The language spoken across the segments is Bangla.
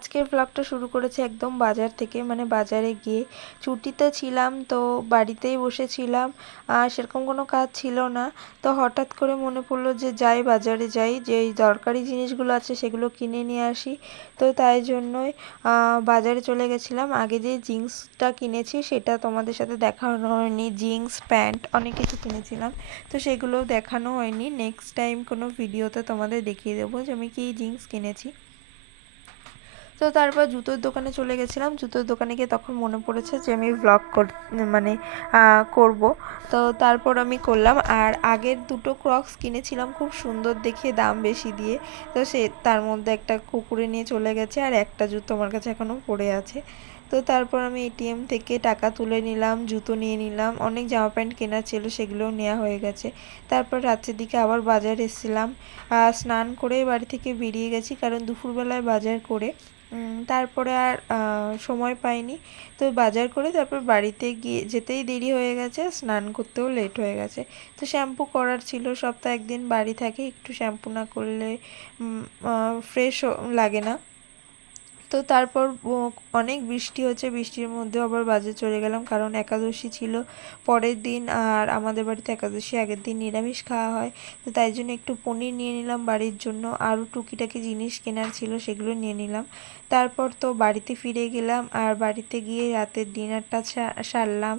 আজকের ব্লগটা শুরু করেছি একদম বাজার থেকে, মানে বাজারে গিয়ে। ছুটিতে ছিলাম তো বাড়িতেই বসেছিলাম, আর সেরকম কোনো কাজ ছিল না। তো হঠাৎ করে মনে পড়লো যে যাই বাজারে যাই, যে এই দরকারি জিনিসগুলো আছে সেগুলো কিনে নিয়ে আসি। তো তাই জন্যই বাজারে চলে গেছিলাম। আগে যে জিন্সটা কিনেছি সেটা তোমাদের সাথে দেখানো হয়নি, জিন্স প্যান্ট অনেক কিছু কিনেছিলাম, তো সেগুলোও দেখানো হয়নি। নেক্সট টাইম কোনো ভিডিওতে তোমাদের দেখিয়ে দেবো যে আমি কি জিন্স কিনেছি। তো তারপর জুতোর দোকানে চলে গেছিলাম। জুতোর দোকানে গিয়ে তখন মনে পড়েছে যে আমি ব্লগ মানে করব। তো তারপর আমি করলাম। আর আগের দুটো ক্রক্স কিনেছিলাম খুব সুন্দর দেখে, দাম বেশি দিয়ে। তো তার মধ্যে একটা কুকুরে নিয়ে চলে গেছে, আর একটা জুতো আমার কাছে এখনও পড়ে আছে। তো তারপর আমি এটিএম থেকে টাকা তুলে নিলাম, জুতো নিয়ে নিলাম, অনেক জামা প্যান্ট কেনা ছিল সেগুলোও নেওয়া হয়ে গেছে। তারপর রাত্রের দিকে আবার বাজার এসেছিলাম। স্নান করে বাড়ি থেকে বেরিয়ে গেছি, কারণ দুপুরবেলায় বাজার করে তারপরে আর সময় পাইনি। তো বাজার করে তারপর বাড়িতে গিয়ে যেতেই দেরি হয়ে গেছে, স্নান করতেও লেট হয়ে গেছে। তো শ্যাম্পু করার ছিল, সপ্তাহে একদিন বাড়ি থাকে, একটু শ্যাম্পু না করলে ফ্রেশ লাগে না। তো তারপর অনেক বৃষ্টি হচ্ছে, বৃষ্টির মধ্যেও আবার বাজারে চলে গেলাম, কারণ একাদশী ছিল পরের দিন, আর আমাদের বাড়িতে একাদশী আগের দিন নিরামিষ খাওয়া হয়। তো তাই জন্য একটু পনির নিয়ে নিলাম বাড়ির জন্য, আরও টুকিটাকি জিনিস কেনার ছিল সেগুলো নিয়ে নিলাম। তারপর তো বাড়িতে ফিরে গেলাম, আর বাড়িতে গিয়ে রাতের ডিনারটা সারলাম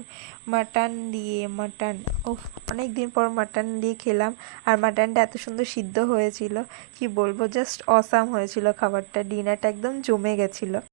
মাটন দিয়ে। মাটন, ও অনেক দিন পর মাটন দিয়ে খেলাম। আর মাটনটা এত সুন্দর সিদ্ধ হয়েছিল, কি বলবো, জাস্ট অসাম হয়েছিল খাবারটা। ডিনারটা একদম জমে গেছিলো।